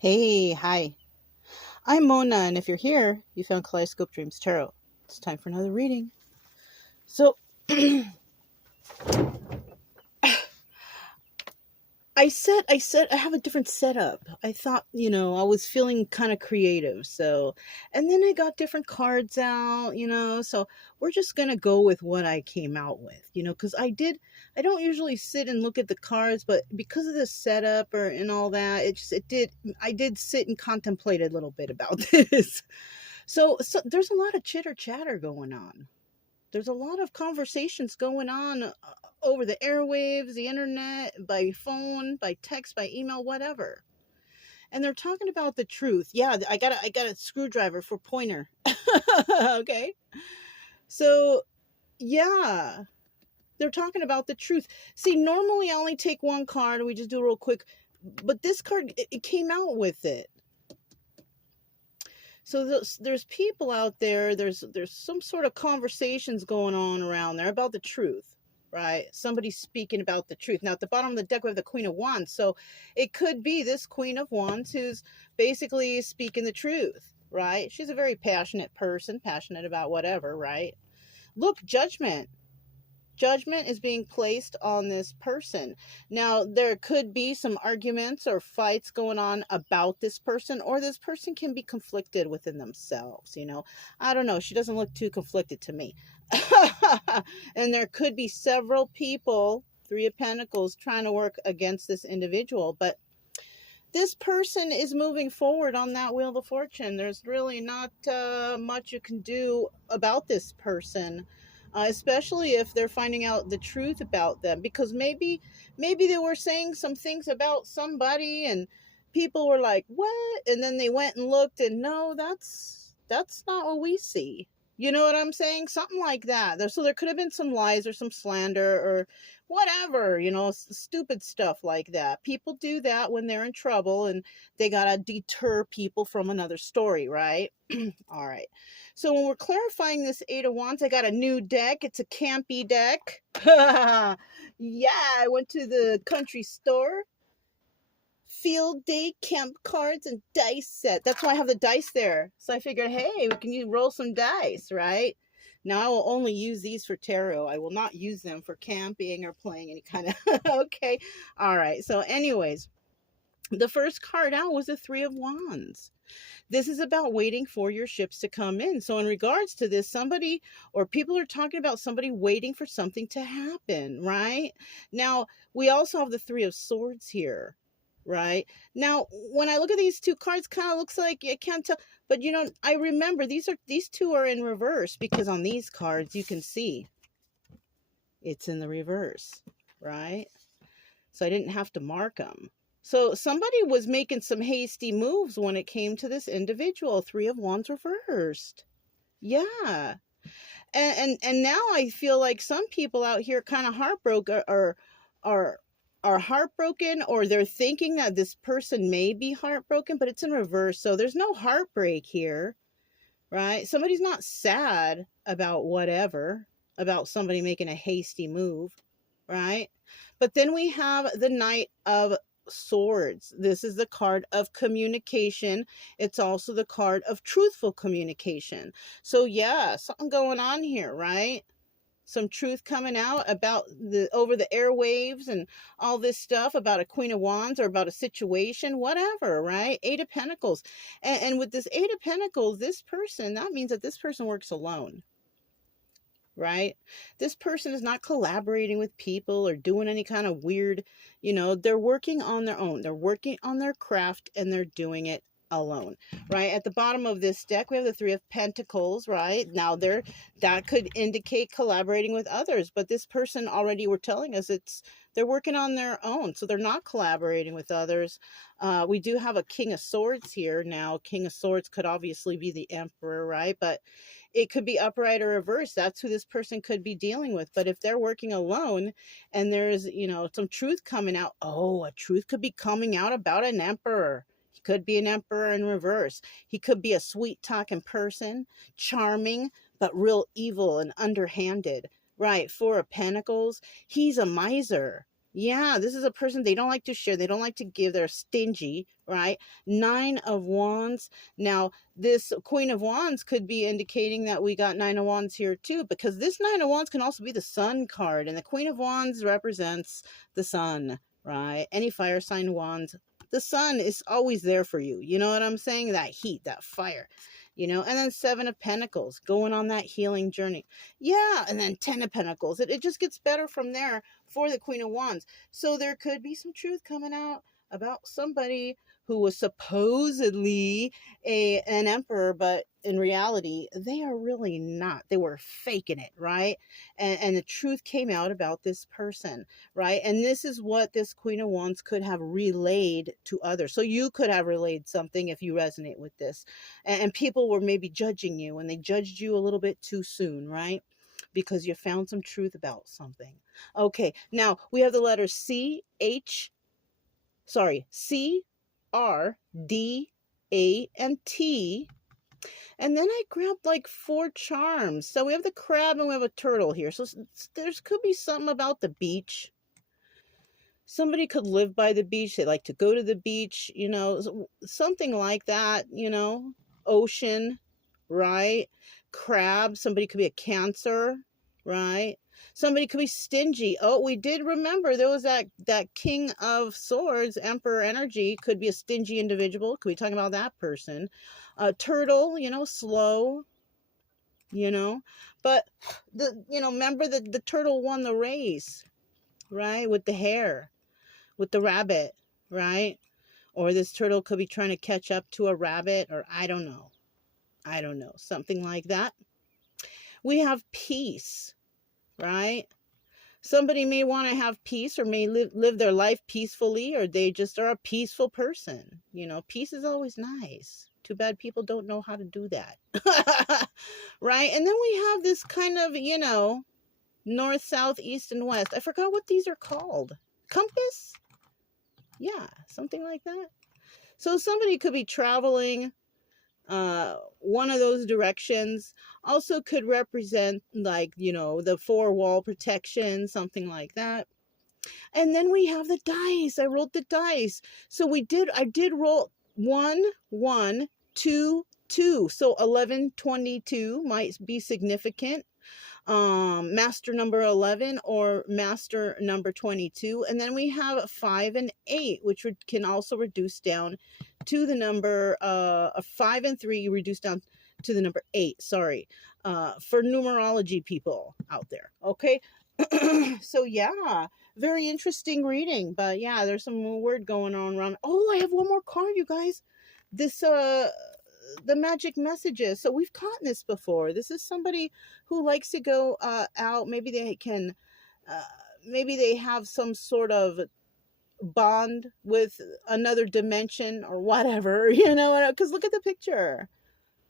Hey, hi. I'm Mona, and if you're here, you found Kaleidoscope Dreams Tarot. It's time for another reading. So, I have a different setup. I thought, I was feeling kind of creative. So, and then I got different cards out, so we're just going to go with what I came out with, because I don't usually sit and look at the cards, but because of the setup and all that, I did sit and contemplate a little bit about this. So there's a lot of chitter chatter going on. There's a lot of conversations going on over the airwaves, the internet, by phone, by text, by email, whatever. And they're talking about the truth. Yeah, I got a screwdriver for pointer. Okay. So, yeah, they're talking about the truth. See, normally I only take one card and we just do it real quick, but this card it came out with it. So there's people out there, there's some sort of conversations going on around there about the truth, right? Somebody's speaking about the truth. Now at the bottom of the deck we have the Queen of Wands, so it could be this Queen of Wands who's basically speaking the truth, right? She's a very passionate person, passionate about whatever, right? Look, judgment is being placed on this person. Now, there could be some arguments or fights going on about this person, or this person can be conflicted within themselves. I don't know. She doesn't look too conflicted to me. And there could be several people, Three of Pentacles, trying to work against this individual, but this person is moving forward on that Wheel of Fortune. There's really not much you can do about this person, especially if they're finding out the truth about them. Because maybe they were saying some things about somebody, and people were like, "What?" And then they went and looked, and no, that's not what we see. You know what I'm saying? Something like that. So there could have been some lies or some slander or whatever, stupid stuff like that. People do that when they're in trouble and they got to deter people from another story, right? All right. So when we're clarifying this Eight of Wands, I got a new deck. It's a campy deck. Yeah, I went to the country store. Field day camp cards and dice set. That's why I have the dice there. So I figured, hey, can you roll some dice, right? Now I will only use these for tarot. I will not use them for camping or playing any kind of okay. All right. So anyways, the first card out was the Three of Wands. This is about waiting for your ships to come in. So in regards to this, somebody or people are talking about somebody waiting for something to happen, right? Now, we also have the Three of Swords here, right? Now, when I look at these two cards, kind of looks like I can't tell, but I remember these two are in reverse, because on these cards you can see it's in the reverse, right? So I didn't have to mark them. So somebody was making some hasty moves when it came to this individual. Three of Wands reversed. Yeah. And now I feel like some people out here kind of heartbroken, or are heartbroken, or they're thinking that this person may be heartbroken, but it's in reverse. So there's no heartbreak here, right? Somebody's not sad about whatever, about somebody making a hasty move, right? But then we have the Knight of Swords. This is the card of communication. It's also the card of truthful communication. So yeah, something going on here, right? Some truth coming out about over the airwaves and all this stuff about a Queen of Wands or about a situation, whatever, right? Eight of Pentacles. And with this Eight of Pentacles, that means that this person works alone, right? This person is not collaborating with people or doing any kind of weird, they're working on their own. They're working on their craft and they're doing it alone, right? At the bottom of this deck, we have the Three of Pentacles, right? Now that could indicate collaborating with others, but this person already were telling us they're working on their own, so they're not collaborating with others. We do have a King of Swords here. Now, King of Swords could obviously be the Emperor, right? But it could be upright or reverse. That's who this person could be dealing with. But if they're working alone and there's, some truth coming out, a truth could be coming out about an emperor. He could be an emperor in reverse. He could be a sweet talking person, charming, but real evil and underhanded, right? Four of Pentacles. He's a miser. Yeah, this is a person, they don't like to share, they don't like to give, they're stingy, right? Nine of Wands. Now, this Queen of Wands could be indicating that we got Nine of Wands here too, because this Nine of Wands can also be the Sun card, and the Queen of Wands represents the Sun, right? Any fire sign wands, the Sun is always there for you. You know what I'm saying? That heat, that fire, and then Seven of Pentacles, going on that healing journey. Yeah, and then Ten of Pentacles. It just gets better from there for the Queen of Wands. So there could be some truth coming out about somebody who was supposedly an emperor, but in reality, they are really not. They were faking it, right? And the truth came out about this person, right? And this is what this Queen of Wands could have relayed to others. So you could have relayed something if you resonate with this. And people were maybe judging you, and they judged you a little bit too soon, right? Because you found some truth about something. Okay, now we have the letters C, R, D, A, and T. And then I grabbed like 4 charms. So we have the crab and we have a turtle here. So there's could be something about the beach. Somebody could live by the beach. They like to go to the beach, something like that, ocean, right? Crab, somebody could be a Cancer, right? Somebody could be stingy. Oh, we did remember there was that King of Swords, Emperor energy, could be a stingy individual. Could be talking about that person. Turtle, slow, but remember the turtle won the race, right? With the hare, with the rabbit, right? Or this turtle could be trying to catch up to a rabbit, or I don't know, something like that. We have peace, right? Somebody may want to have peace, or may live their life peacefully, or they just are a peaceful person. Peace is always nice. Too bad people don't know how to do that. Right? And then we have this kind of, north, south, east, and west. I forgot what these are called. Compass? Yeah, something like that. So somebody could be traveling one of those directions. Also could represent, like, the 4-wall protection, something like that. And then we have the dice. I rolled the dice. So I did roll 1, 1, 2, 2. So 11, 22 might be significant. Master number 11 or master number 22. And then we have 5 and 8, which can also reduce down to the number 5 and 3, reduce down to the number 8. Sorry, for numerology people out there. Okay. So yeah, very interesting reading, but yeah, there's some word going on around. Oh, I have one more card, you guys. This the magic messages. So we've caught this before. This is somebody who likes to go out. Maybe they can maybe they have some sort of bond with another dimension or whatever, because look at the picture.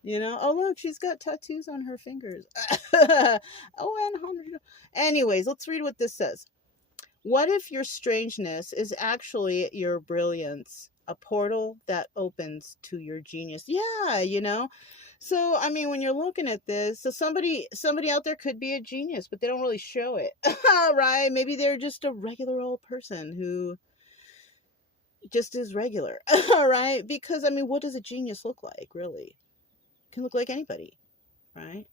Oh, look, she's got tattoos on her fingers. Oh, and 100. Anyways, let's read what this says. What if your strangeness is actually your brilliance, a portal that opens to your genius? Yeah. So, I mean, when you're looking at this, so somebody out there could be a genius, but they don't really show it, right? Maybe they're just a regular old person who just is regular, right? Because, I mean, what does a genius look like, really? Can look like anybody, right?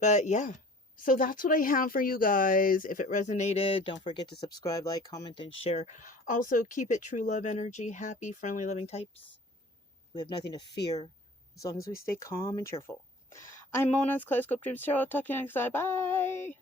But yeah, so that's what I have for you guys. If it resonated, don't forget to subscribe, like, comment, and share. Also, keep it true love energy, happy, friendly, loving types. We have nothing to fear as long as we stay calm and cheerful. I'm Mona's Kaleidoscope Dreams Tarot. Talk to you next time. Bye.